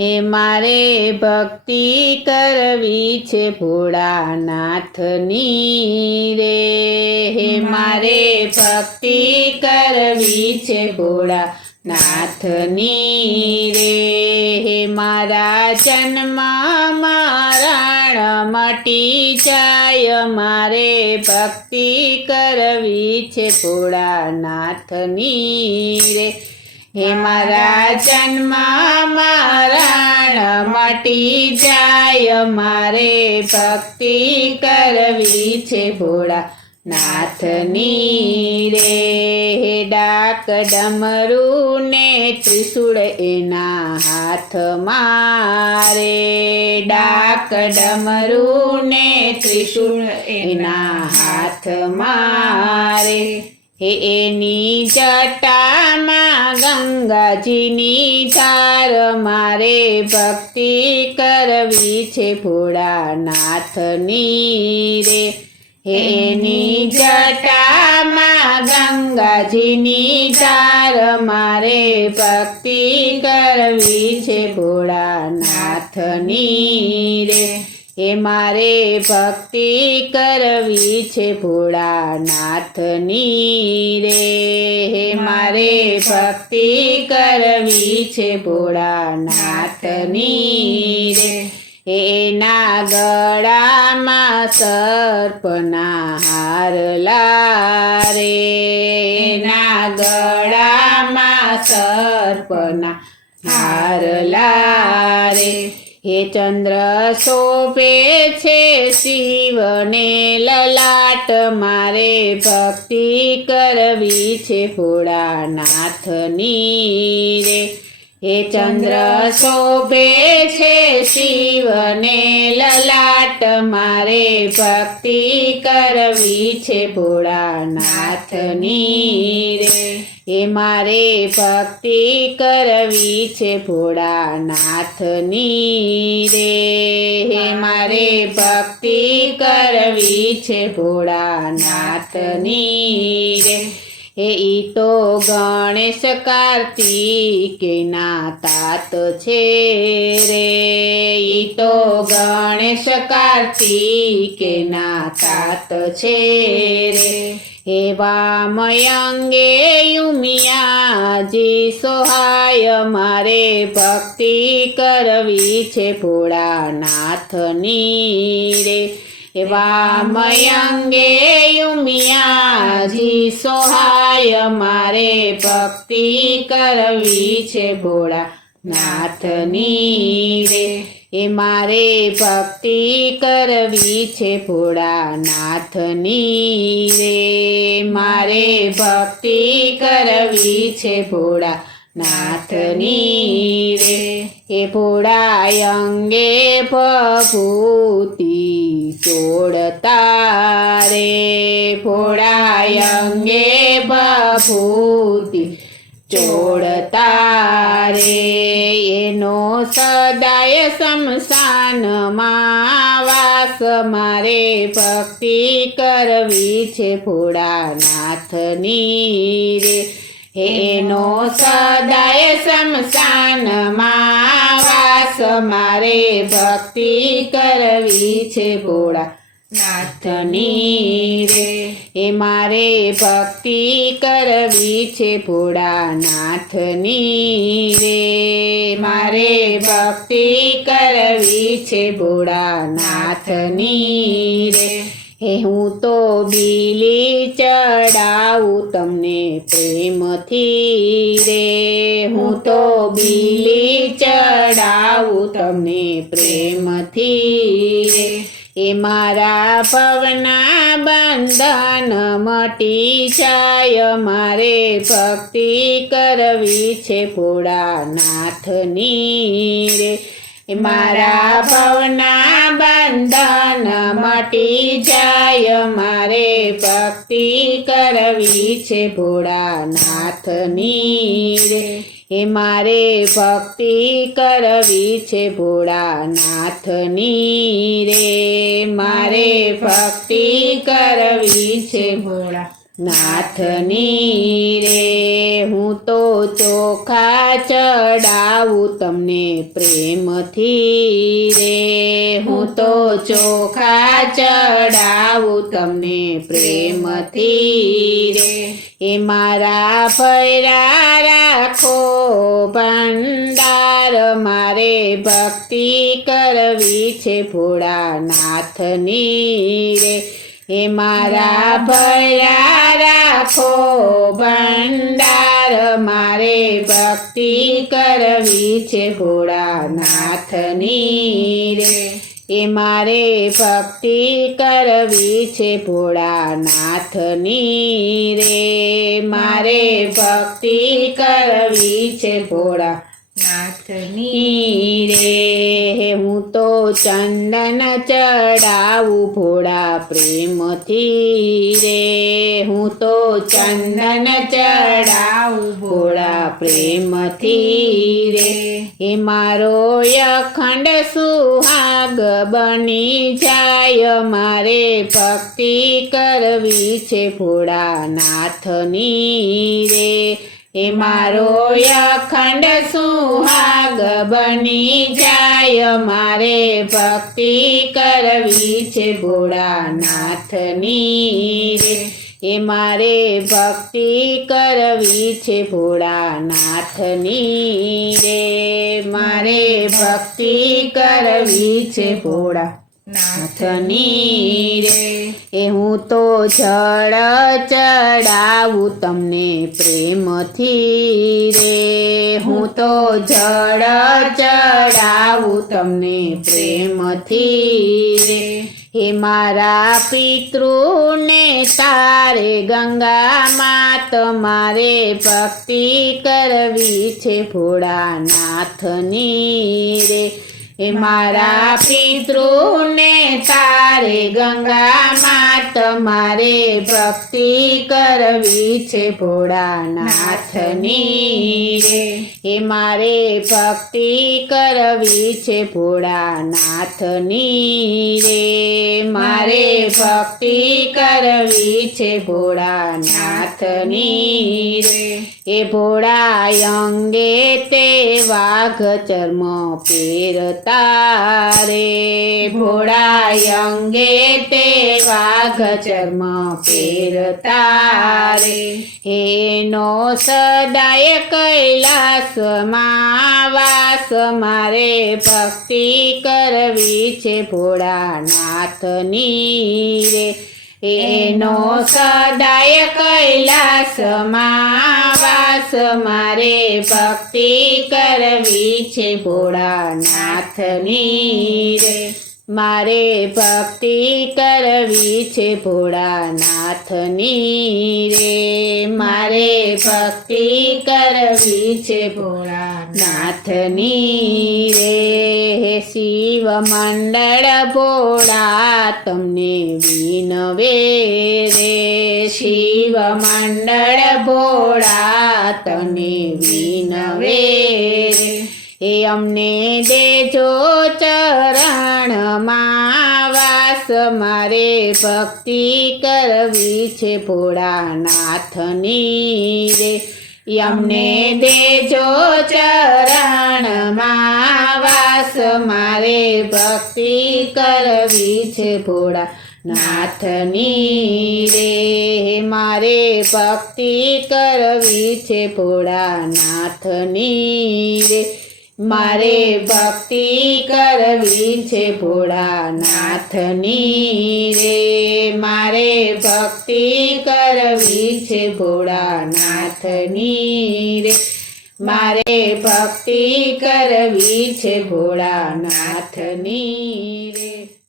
હે મારે ભક્તિ કરવી છે ભોળાનાથની રે, હે મારે ભક્તિ કરવી છે ભોળાનાથની રે, હે મારા જન્મ મરણ મટી જાય, મારે ભક્તિ કરવી છે ભોળાનાથની રે, હે મારા જન્મ મરણ મટી જાય, મારે ભક્તિ કરવી છે ભોળાનાથની રે, હે ડાક ડમરું ને ત્રિશૂળ એના હાથમાં રે, ડાક ડમરું ને ત્રિશૂળ એના હાથમાં રે, હે એની જટામાં ગંગાજીની ધાર, મારે ભક્તિ કરવી છે ભોળાનાથની રે, હે એની જટામાં ગંગાજીની ધાર, મારે ભક્તિ કરવી છે ભોળાનાથની રે, હે મારે ભક્તિ કરવી છે ભોળાનાથની રે, હે મારે ભક્તિ કરવી છે ભોળાનાથની રે, એના ગળામાં સર્પના હારલા રે, એના ગળામાં સર્પના હારલા રે, હે ચંદ્ર શોભે છે શિવને લલાટ, મારે ભક્તિ કરવી છે ભોળાનાથની રે, હે ચંદ્ર શોભે છે શિવને લલાટ, મારે ભક્તિ કરવી છે ભોળાનાથની રે, હે મારે ભક્તિ કરવી છે ભોળાનાથની રે, હે મારે ભક્તિ કરવી છે ભોળાનાથની રે, હે ઈ તો ગણેશ કાર્તિકેયના તાત છે રે, ઈ તો ગણેશ કાર્તિકેયના તાત છે રે, હે વામયંગે ઉમિયાજી સોહાય, મારે ભક્તિ કરવી છે ભોળાનાથની રે, હે વામયંગે ઉમિયાજી સોહાય, મારે ભક્તિ કરવી છે ભોળાનાથની રે, હે મારે ભક્તિ કરવી છે ભોળાનાથની રે, મારે ભક્તિ કરવી છે ભોળાનાથની રે, હે ભોળા અંગે ભભૂતિ ચોડતા રે, ભોળા અંગે ભભૂતિ ચોડતા રે, એનો સદાય શમશાનમાં વાસ, મારે ભક્તિ કરવી છે ભોળાનાથની રે, એનો સદાય શમશાનમાં વાસ, મારે ભક્તિ કરવી છે ભોળાનાથની રે, હે મારે ભક્તિ કરવી છે ભોળાનાથની રે, મારે ભક્તિ કરવી છે ભોળાનાથની રે, હે હું તો બીલી ચડાવું તમને પ્રેમથી રે, હું તો બીલી ચડાવું તમને પ્રેમથી રે, એ મારા ભવના બંધન મટી જાય, મારે ભક્તિ કરવી છે ભોળાનાથની રે, મારા ભવના બંધન મટી જાય, મારે ભક્તિ કરવી છે ભોળાનાથની રે, હે મારે ભક્તિ કરવી છે ભોળાનાથની રે, મારે ભક્તિ કરવી છે ભોળા નાથની રે હું તો ચોખા ચડાવું તમને પ્રેમથી રે હું તો ચોખા ચડાવું તમને પ્રેમથી રે એ મારા ભૈરા રાખો ભંડાર મારે ભક્તિ કરવી છે ભોળાનાથની રે એ મારા ભૈરા રાખો ભંડાર મારે ભક્તિ કરવી છે ભોળાનાથની રે એ મારે ભક્તિ કરવી છે ભોળાનાથની રે મારે ભક્તિ કરવી છે ભોળાનાથની રે હું તો ચંદન ચડાવું ભોળા પ્રેમથી રે હું તો ચંદન ચડાવું ભોળા પ્રેમથી રે એ મારો અખંડ સુહાગ બની જાય મારે ભક્તિ કરવી છે ભોળાનાથની રે એ મારો અખંડ સુહાગ બની જાય મારે ભક્તિ કરવી છે ભોળાનાથની રે એ મારે ભક્તિ કરવી છે ભોળાનાથની રે મારે ભક્તિ કરવી છે ભોળાનાથની રે એ હું તો જળ ચડાવું તમને પ્રેમથી રે હું તો જળ ચડાવું તમને પ્રેમથી રે હે મારા પિતૃને તારે ગંગામાં તમારે ભક્તિ કરવી છે ભોળાનાથની રે હે મારા પિતૃને તારે ગંગામાં તમારે ભક્તિ કરવી છે ભોળાનાથની રે હે મારે ભક્તિ કરવી છે ભોળાનાથની રે મારે ભક્તિ કરવી છે ભોળાનાથની રે એ ભોળા અંગે તે વાઘ ચર્મ પહેરતા રે ભોળા અંગે તે વાઘ ચર્મ પહેરતા રે એનો સદાય કૈલાસમાં વાસ મારે ભક્તિ કરવી છે ભોળાનાથની રે એનો સદાય કૈલાસમાં વાસ મારે ભક્તિ કરવી છે ભોળાનાથની રે મારે ભક્તિ કરવી છે ભોળાનાથની રે મારે ભક્તિ કરવી છે ભોળાનાથની રે શિવ મંડળ ભોળા તમને વિનવે રે શિવ મંડળ ભોળા તમને વિનવે રે એ અમને દેજો ચરણમાં વાસ મારે ભક્તિ કરવી છે ભોળાનાથની રે અમને દેજો ચરણમાં વાસ મારે ભક્તિ કરવી છે ભોળાનાથની રે મારે ભક્તિ કરવી છે ભોળાનાથની રે મારે ભક્તિ કરવી છે ભોળાનાથની રે મારે ભક્તિ કરવી છે ભોળાનાથની રે મારે ભક્તિ કરવી છે ભોળાનાથની રે